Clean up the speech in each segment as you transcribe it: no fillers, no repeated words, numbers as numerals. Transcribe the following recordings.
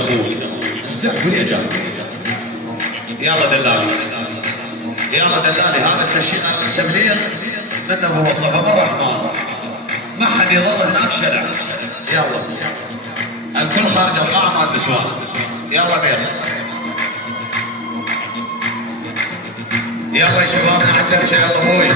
اخوي زين قول يا جار. يلا دلالي يلا دلالي، هذا التشييع التبليغ من ابو مصطفى بن الرحمن، ما حد يظل هناك شرع. يلا الكل خارج القاعه مع النسوان. يلا بينا يلا يا شباب نعدل شيء. يلا ابوي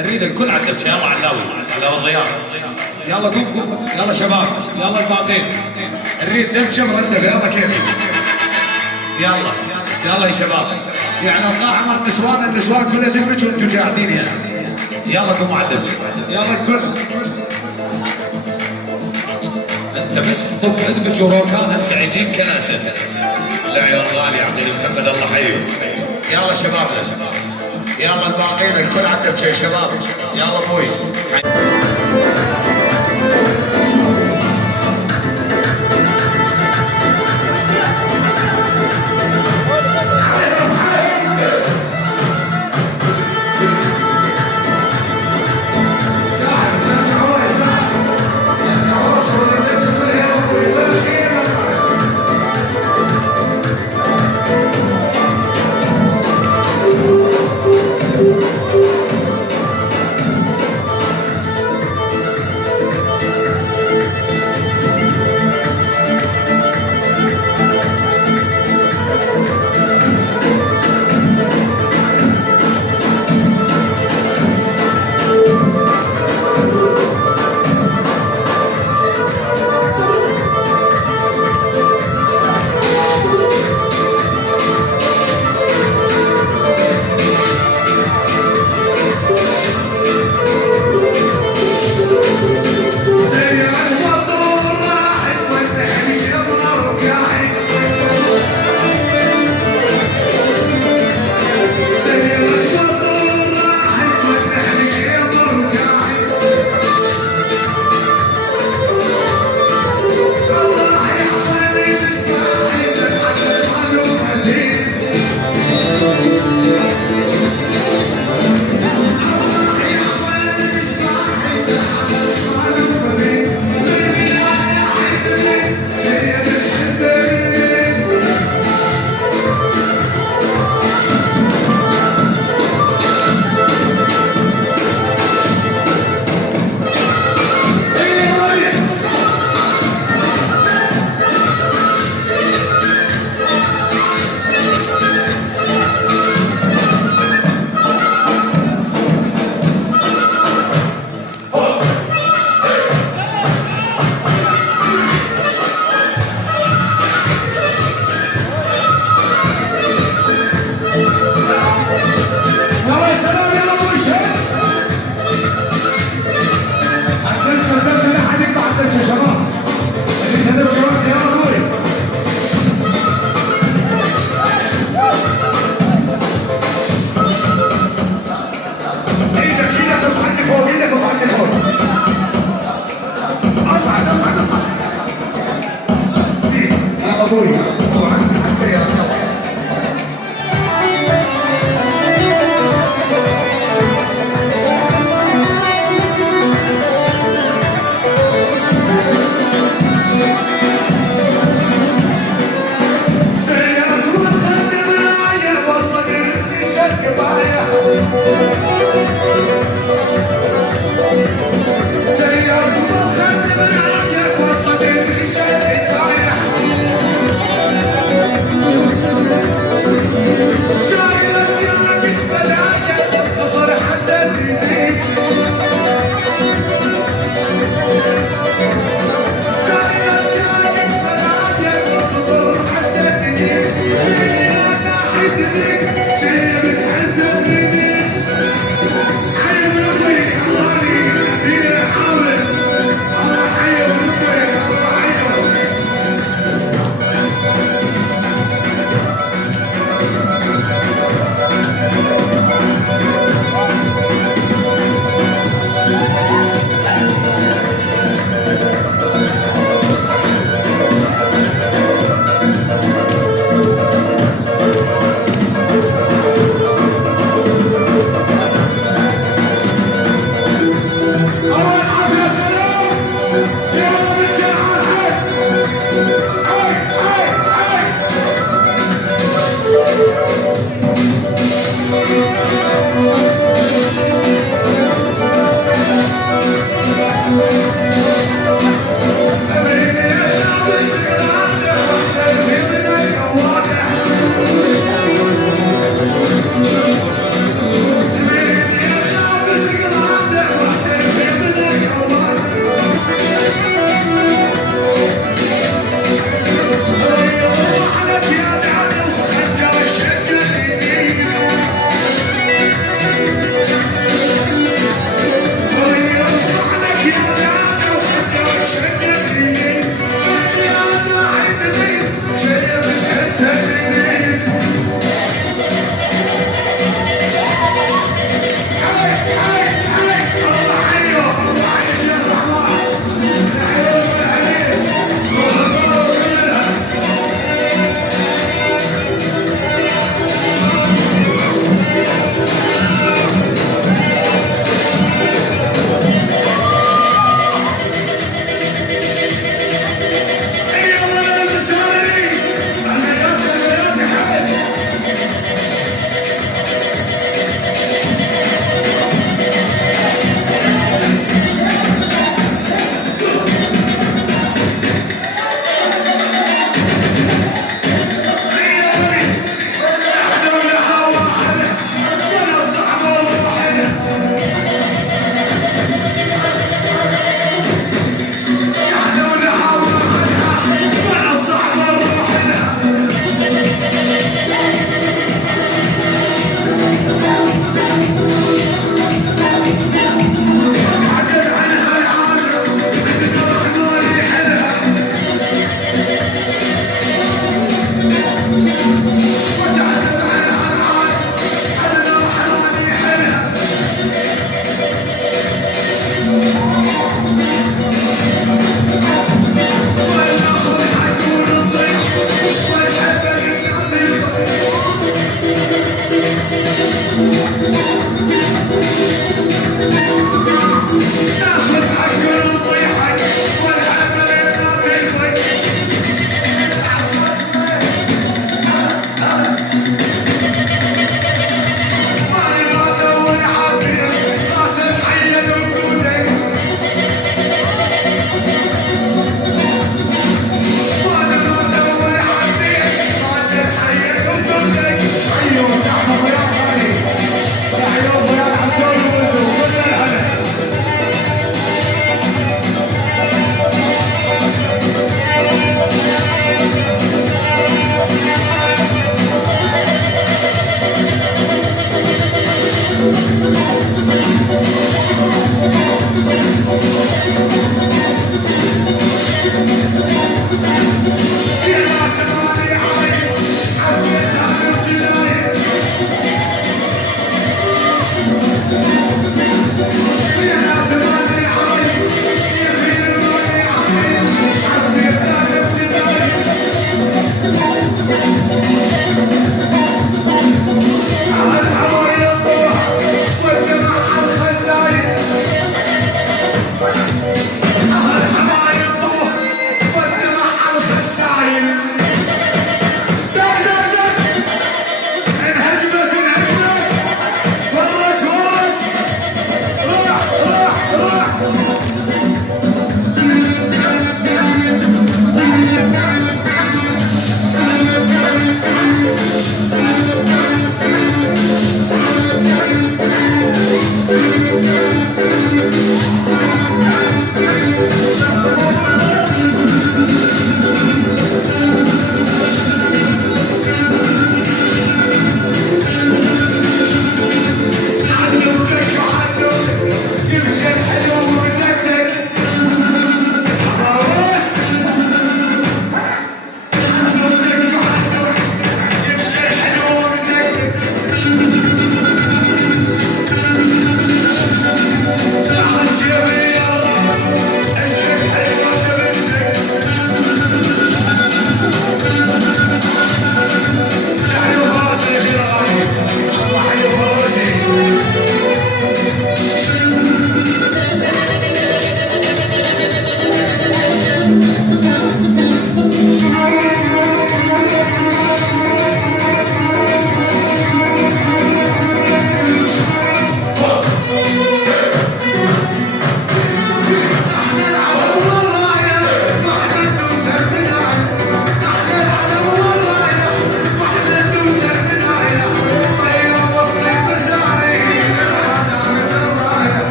نريد الكل على الدبشه. يلا علاوي علاوي الضياف. يلا قوم يلا شباب يلا الباقين نريد دبشه مرتبه. يلا كيف يلا يلا يا شباب. يعني القاعه مع النسوان كلها تبكي وانتم قاعدين يعني. يلا قوموا على الدبشه يلا الكل. انت بس طب ادبج وروكان هسه يجيك كناسه. العيال غالي عبد محمد الله حيه. يلا شباب يلا الباقين الكل على الدبشه يا شباب. يلا ابوي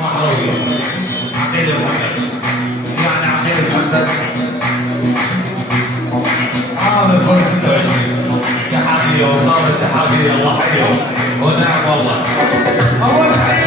محروقين. عقيل محمد يعني عقيل محمد عامل فوق 26 تحدي وطار التحدي الله حيهم ونعم والله. أول حي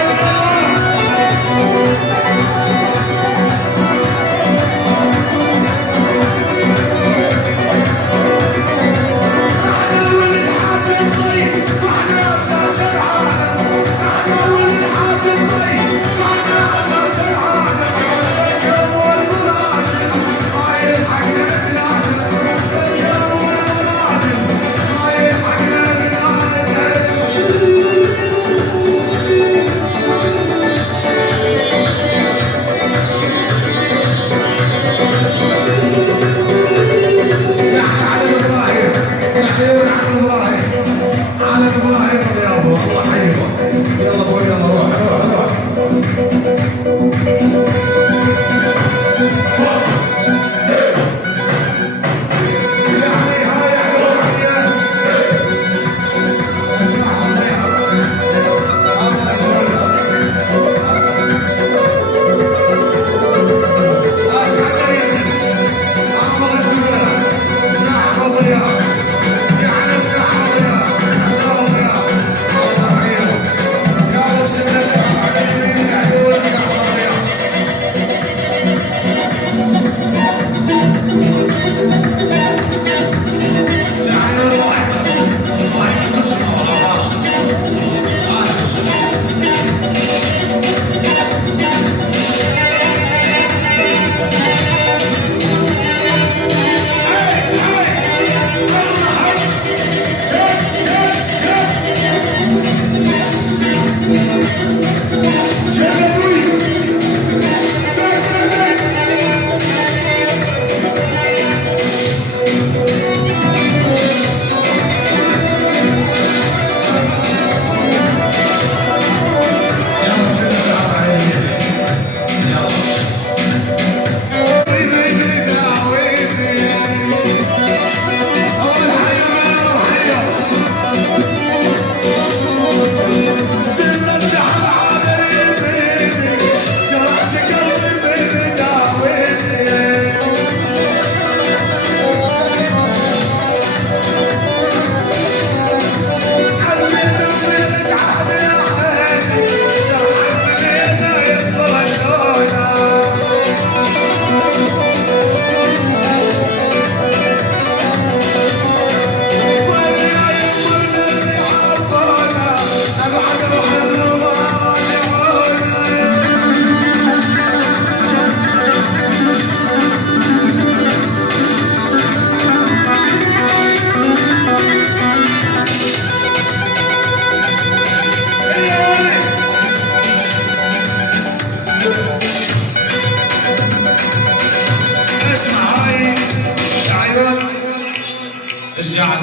الشجاع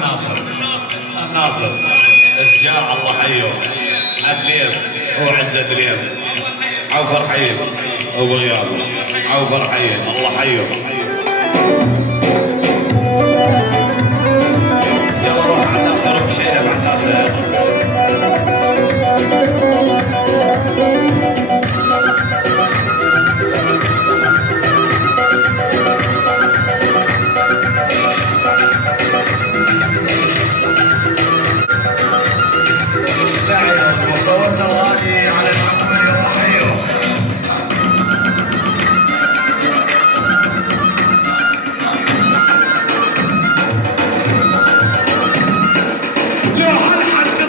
الناصر الشجاع الله حيه عدلين وعزة دليل عوفر حيه ابو غياب عوفر حيه الله حيه يلا روح على الناصر وبشيله مع الناصر وصورنا الغالي على العمل الرحيم لو هل حتى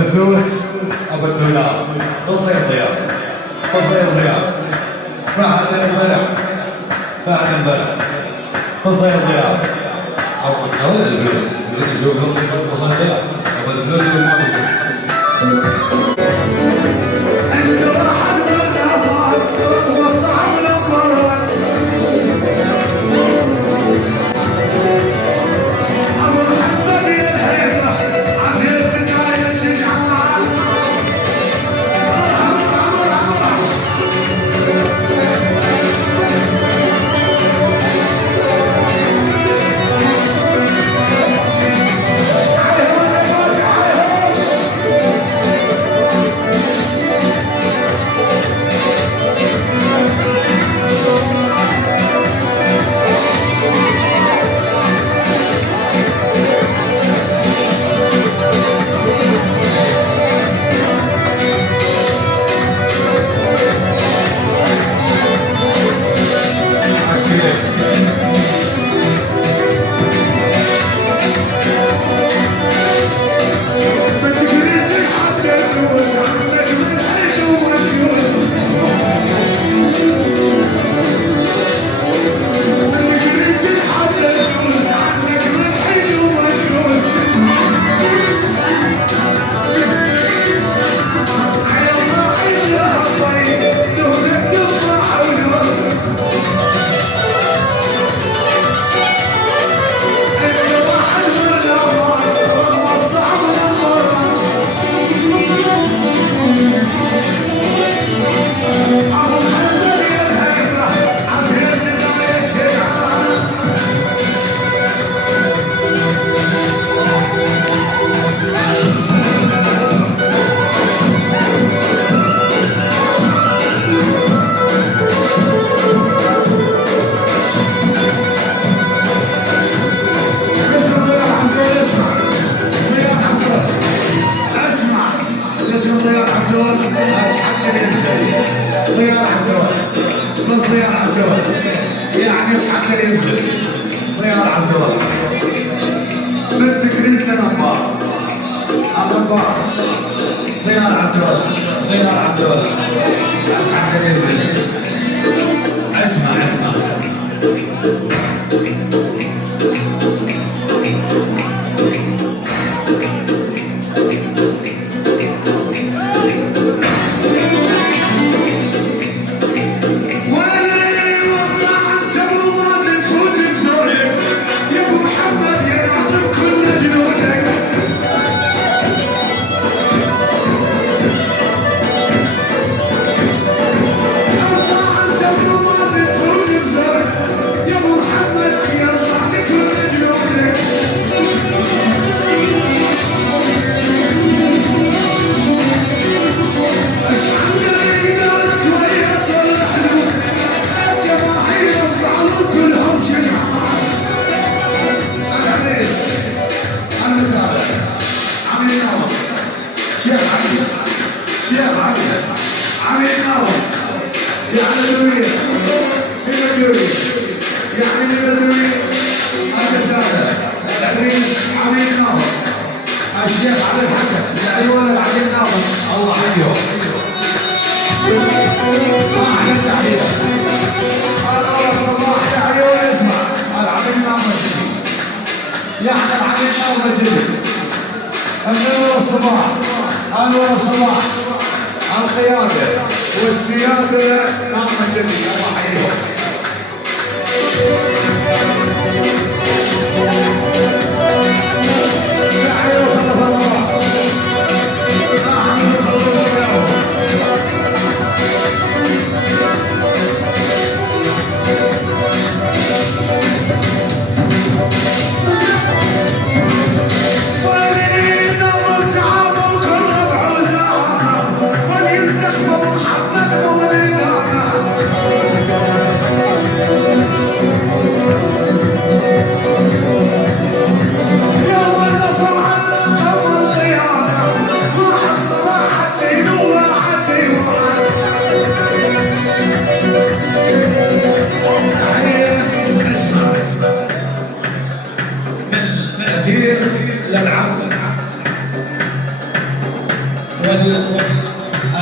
الفلوس ابو الدولار. قصير ضياف قصير ضياف بعد البلع بعد البلع قصير ضياف او ولا الفلوس اللي يسوق قصير ضياف ابو الفلوس والمال. انت راح الابواب والصعب الابواب ابو محمد يا الهيبه عافيتك يا شجاع. عليهم ينزل ضياء عبد الله بالتكريك لنبار النبار ضياء عبد الله ضياء عبد الله اتحدى ينزل اسمع اسمع الشيخ علي الحسن العيون العلي الناظر الله حيه ما احلى التحيه هذا الصباح يا عيون اسمع العلي الناظر جديد يعني العلي الناظر جديد النور الصباح النور الصباح القياده والسياده ناظر جديد الله حيه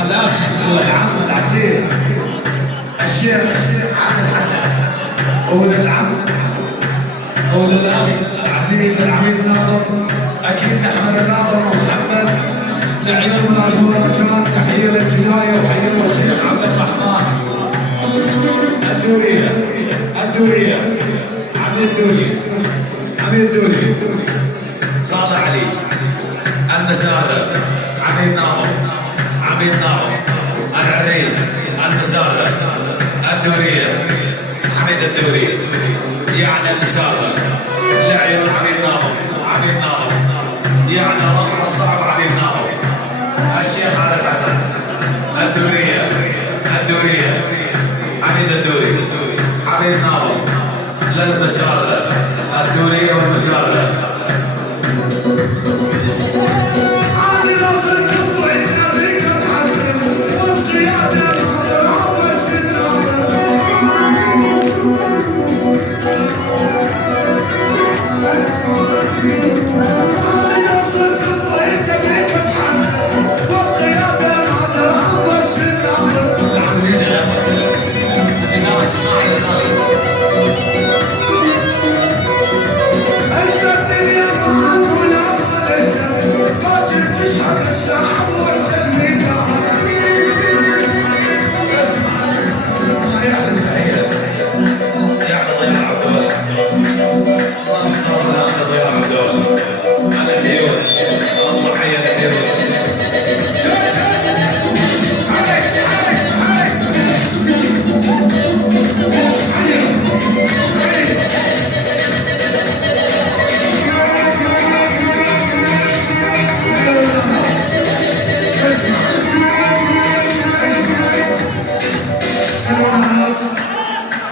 والأخ والعم العزيز الشيخ علي الحسن وللعم وللأخ العزيز العميد ناظر أكيد نحمد الناظر ومحمد لعيوننا المباركات تحية للجناية وحية الشيخ عبد الرحمن الدورية عميد الدوري خالد علي المساعدة عميد ناظر العريس المساعدة الدورية عميد الدوري يعني المساعدة لعيون عميد ناظر يعني الرفع الصعب عميد ناظر الشيخ علي الحسن الدورية عميد الدوري عميد ناظر للمساعدة الدورية والمساعدة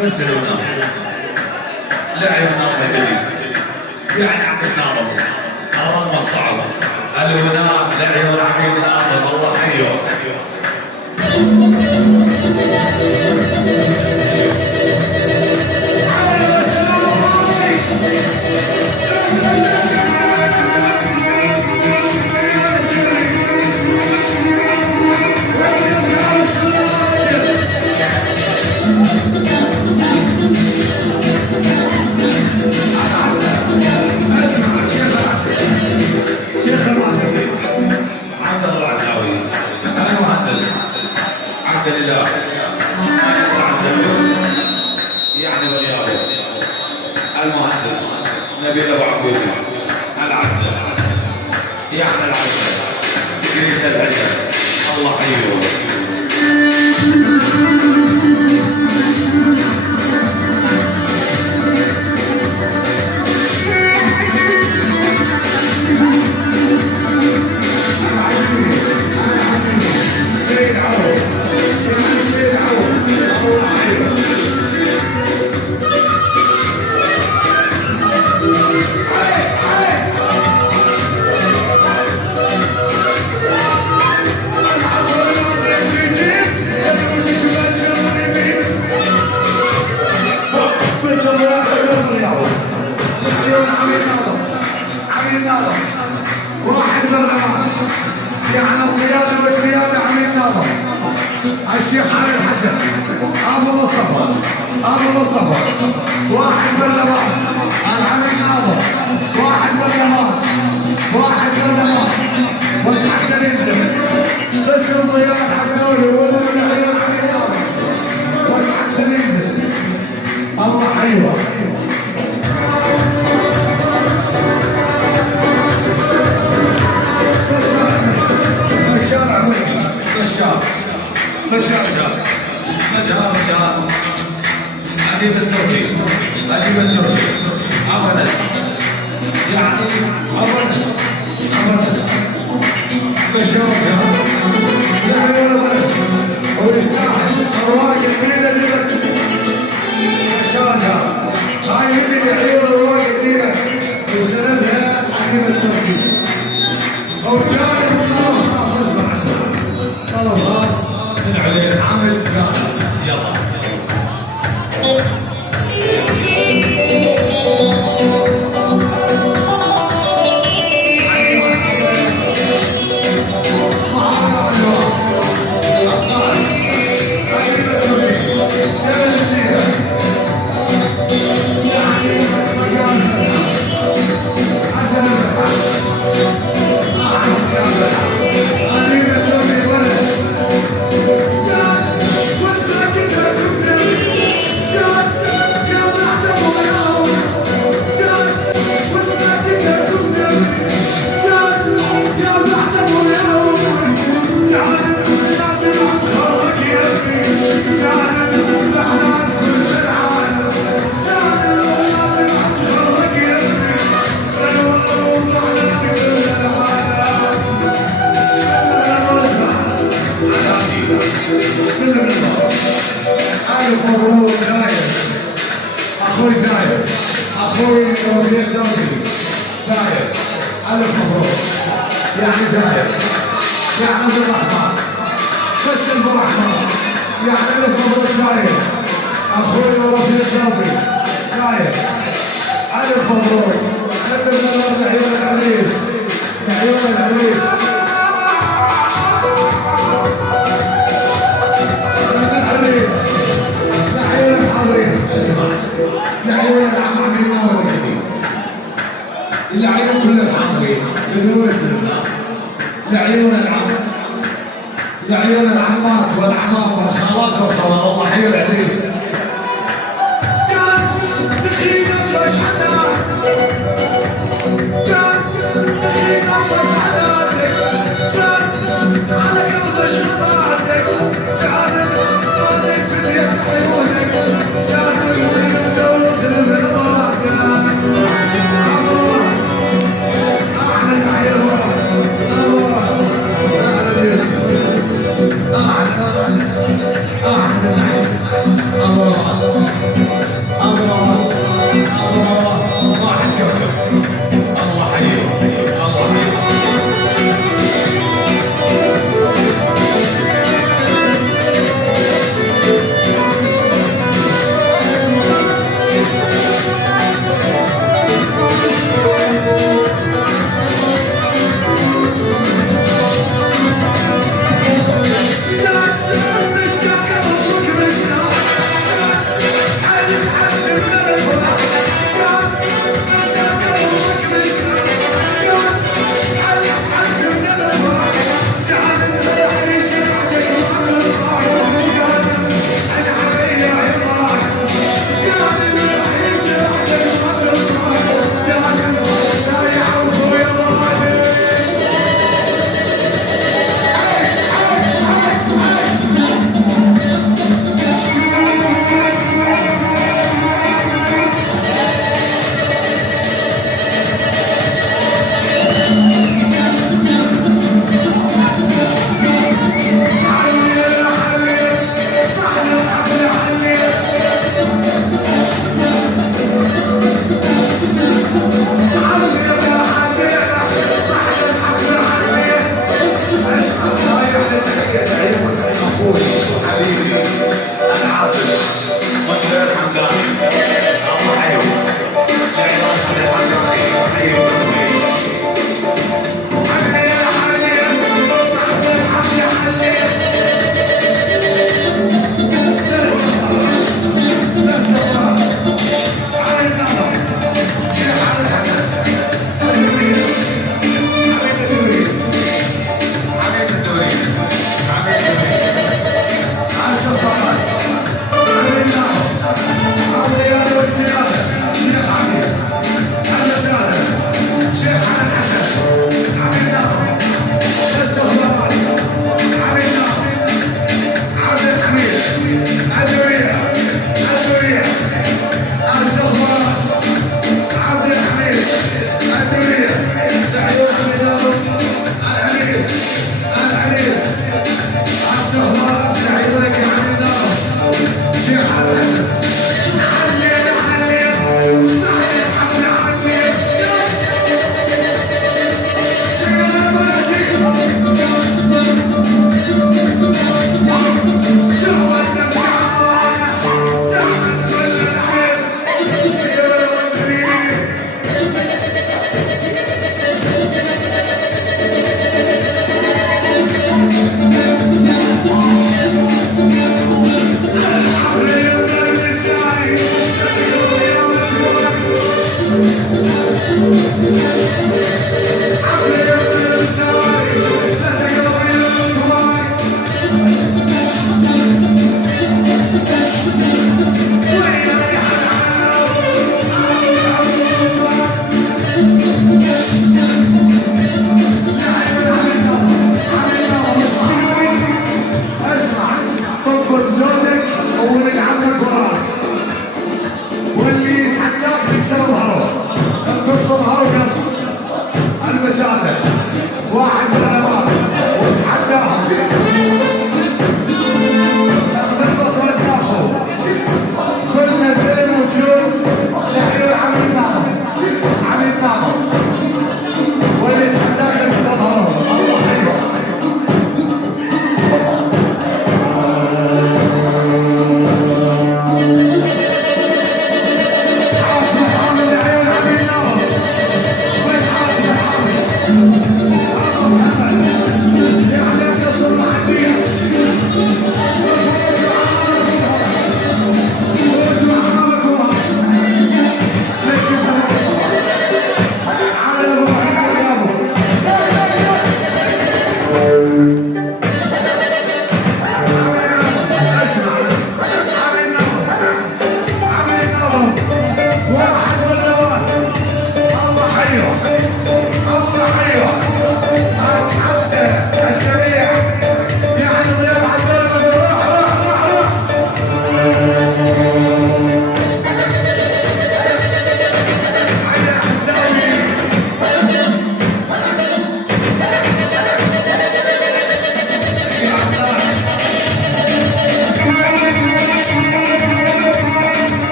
فسرونا لعيون ناظر جديد يعني عميد ناظر الرقم الصعب الهناء لعيون عميد ناظر الله حيه على المهندس نبيل ابو عبود العزة، يا احلى العزة تقريبا الهجر، الله حيوه. واحد برلمان يعني القياده والسياده عميد ناظر الشيخ علي الحسن ابو مصطفى واحد برلمان العميد ناظر واحد برلمان وتحت ننزل بس الضياء حتى ولو العميد ناظر وتحت ننزل الله حيوه. مجار عجيب التركي عبنس يعني عبنس مجار يعني عبنس ويستاهل أرواح جميلة لك مجار هاي من عيون أرواح جميلة وسندها عجيب التركي وجاي الله خاص اسمع طلب خاص من عليه عمل كامل. يلا أخوي وزير دربي داير ألف مبروك يعني داير يعني عبد الرحمن بس عبد الرحمن يعني ألف مبروك داير أخوي وزير دربي داير ألف مبروك ألف مبروك لعيون العريس لعيون الحاضرين اسمع لعيون العم عمي ناظر لعيون كل الحاضرين بدون اسم لعيون العمات والعمام والخالات والخوال الله حي العريس جان دخيل الله شحنها جان دخيل الله شحنها جان على قلب شحناتك جان طالب فتية عيونك جان مدوخ الفضات أحلى عيونك أحلى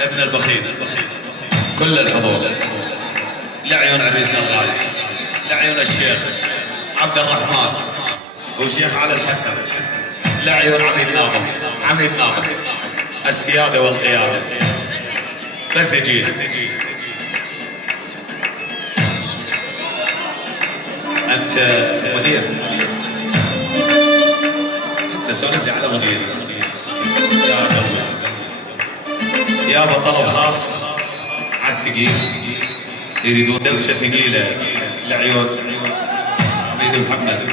ابن البخيت كل الحضور لعيون عريسنا الغالي، لعيون الشيخ عبد الرحمن وشيخ علي الحسن، لعيون عميد ناظم السيادة والقيادة. بثجي أنت منير، أنت سولف لي على منير يا الله. يابا طلب خاص على الثقيل، يريدون دلشة ثقيلة لعيون عميد محمد.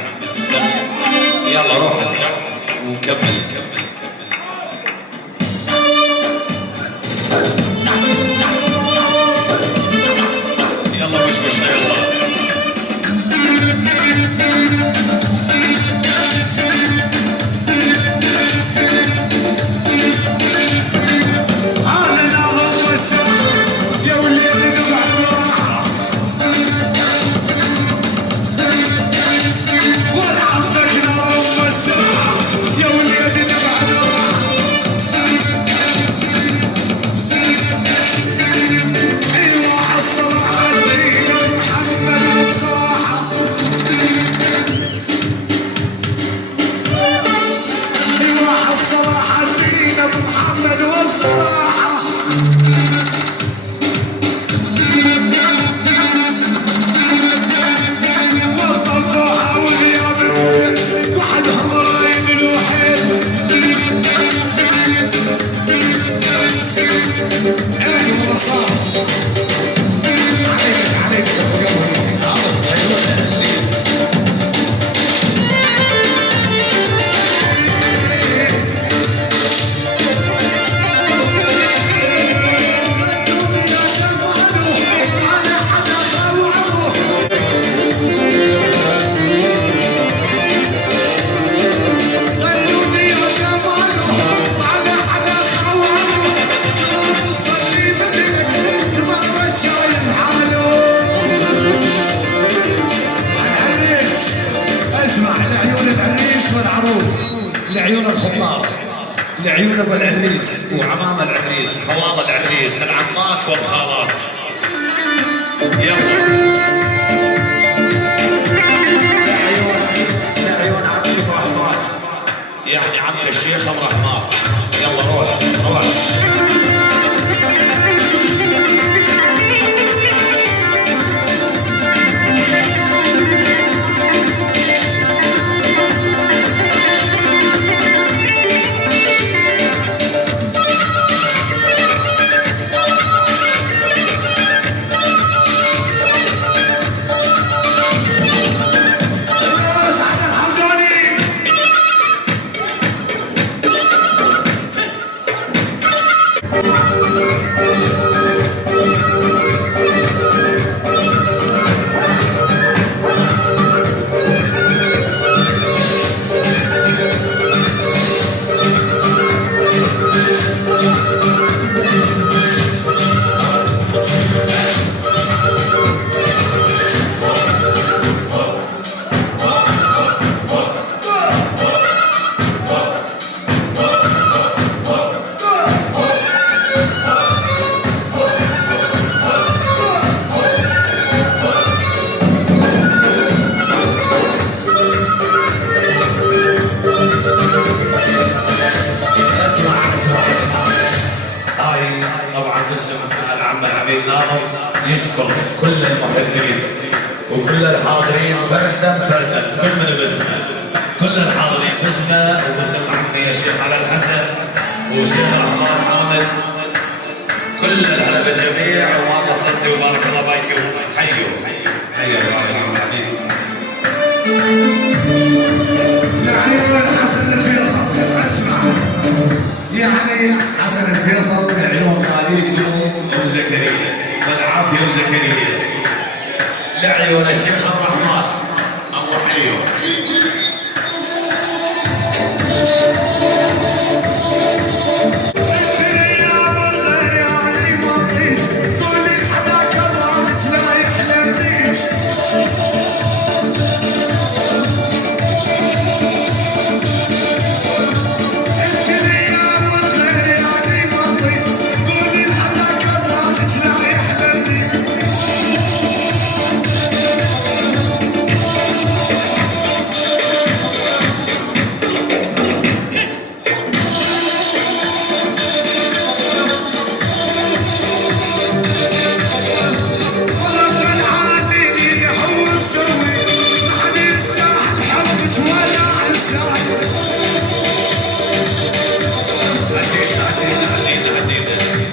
يلا روح هسه وكمل. يلا مش يلا. لعيون ابو العريس وعمام العريس، خواض العريس، العمات والخالات. يلا لعيون عبد الرحمن، يعني عم الشيخ ابو الرحمن. يلا روح روح. يشكر كل المحبين وكل الحاضرين فردا فردا، كل من باسمه، كل الحاضرين باسمه وباسم عمي يا شيخ على الحسن وشيخ العصام حامد، كل الهلا بالجميع وما قصرت وبارك الله بايكم. حيوا حيوا يا عم حبيبي. لعيون حسن الفيصل اسمع، يعني حسن الفيصل لعيون خاليته وزكريا والعافية وزكريا، لعيون الشيخ الرحمن أبو حيو.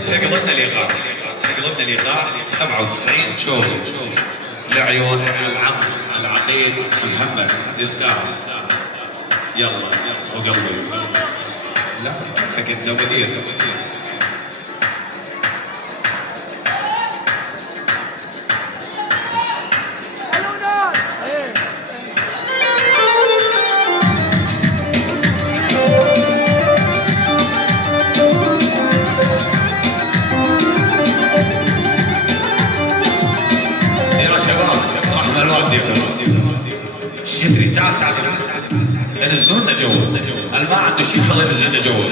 تقلبنا الإيقاع 97 شغل لعيون العم العقيد محمد يستاهل. يلا وقلبي لا فكنت بدير. الشتري تعال تعال انزلونا جوا، اللي ما عنده شيء خليه ينزلنا جوا.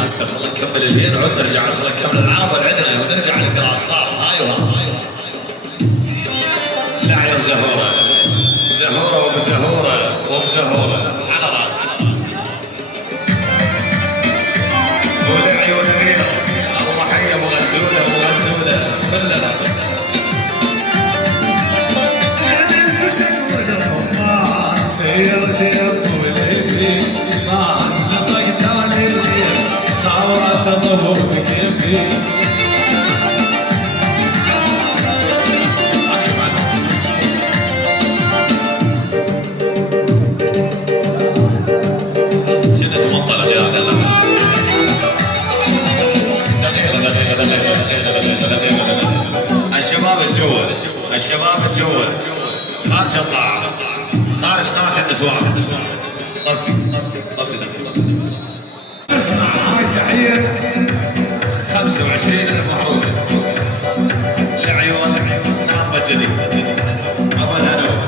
هسه خلينا نكمل الليل ونعود نرجع خلينا نكمل العرب والعدنا ونرجع لقراءة صار. ايوه لعيون زهورة زهورة وبزهورة وبزهورة على راسي ولعيون غيره ابو محيى ابو غزولة ابو غزولة كلنا. سيرت ابو ليبي ما اصلتك تالي طاوات ضبوط كيفي. سنة منطلق يا عبد الله. الشباب الجول الشباب الجول خارج القاعة خارج قاعة النسوان. طفي اسمع هاي تحية 25,000 محرومة لعيون نعم جديد أبو الهنوف.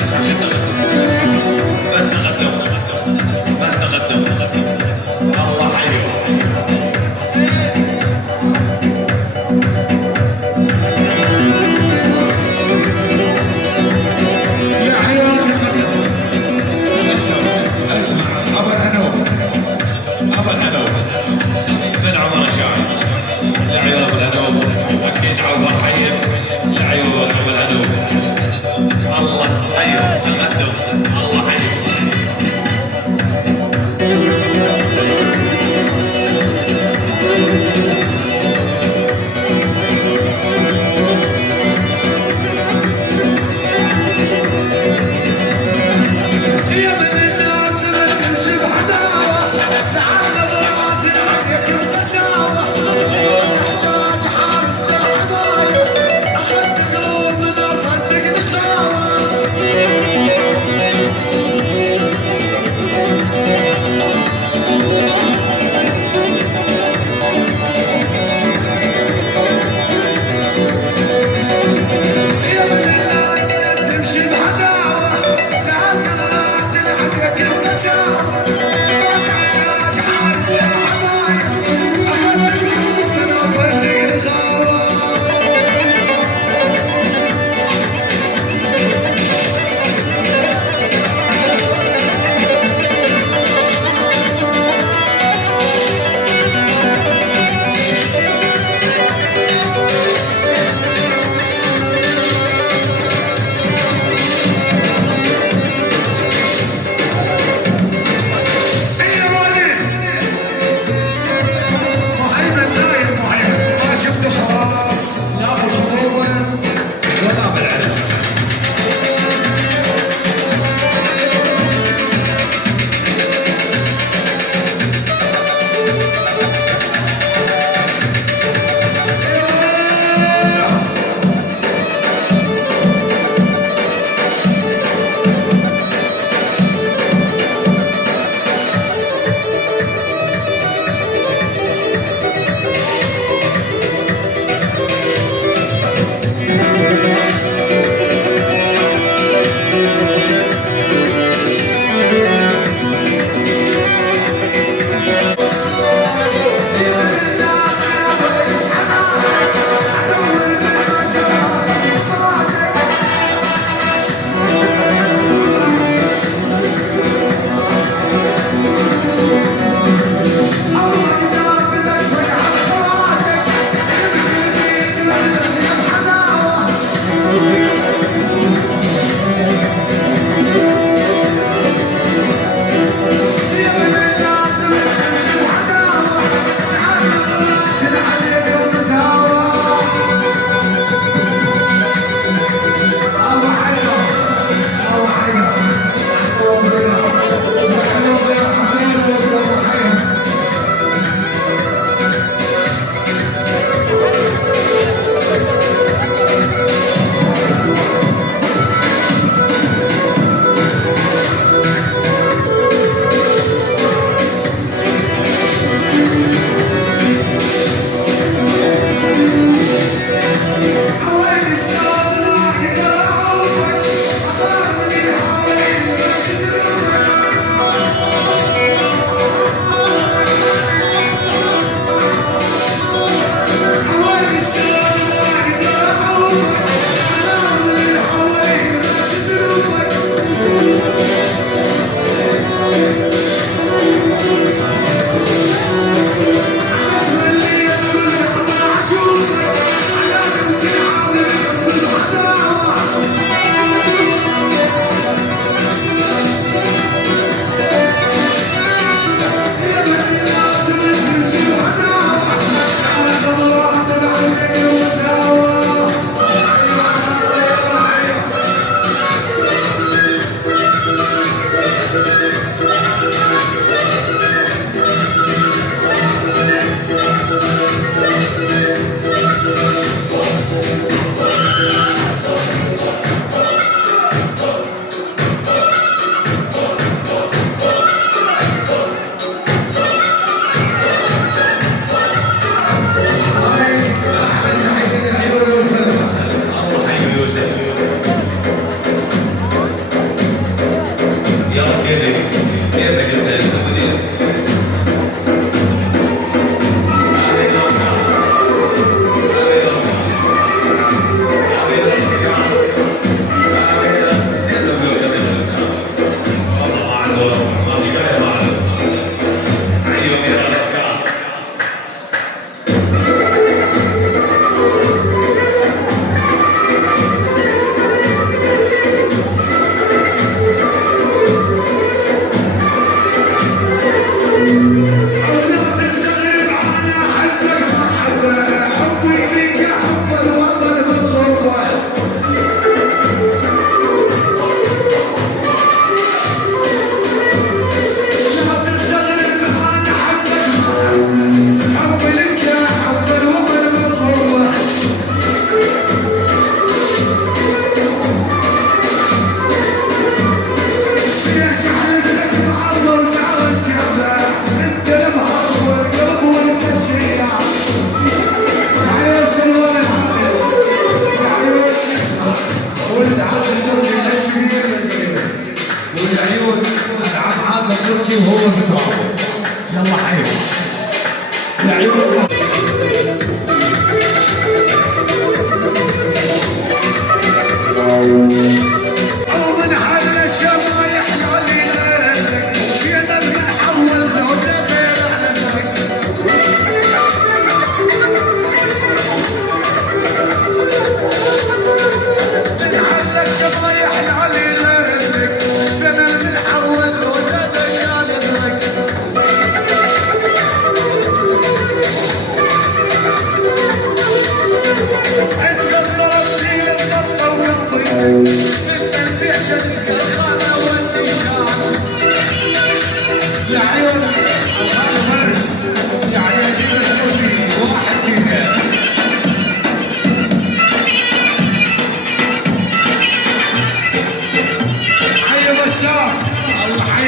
اسمع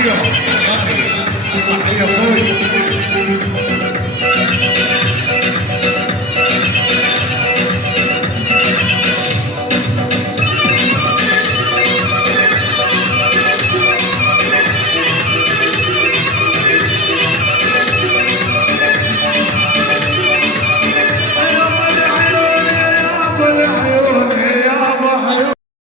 حيهم الله حي اخوي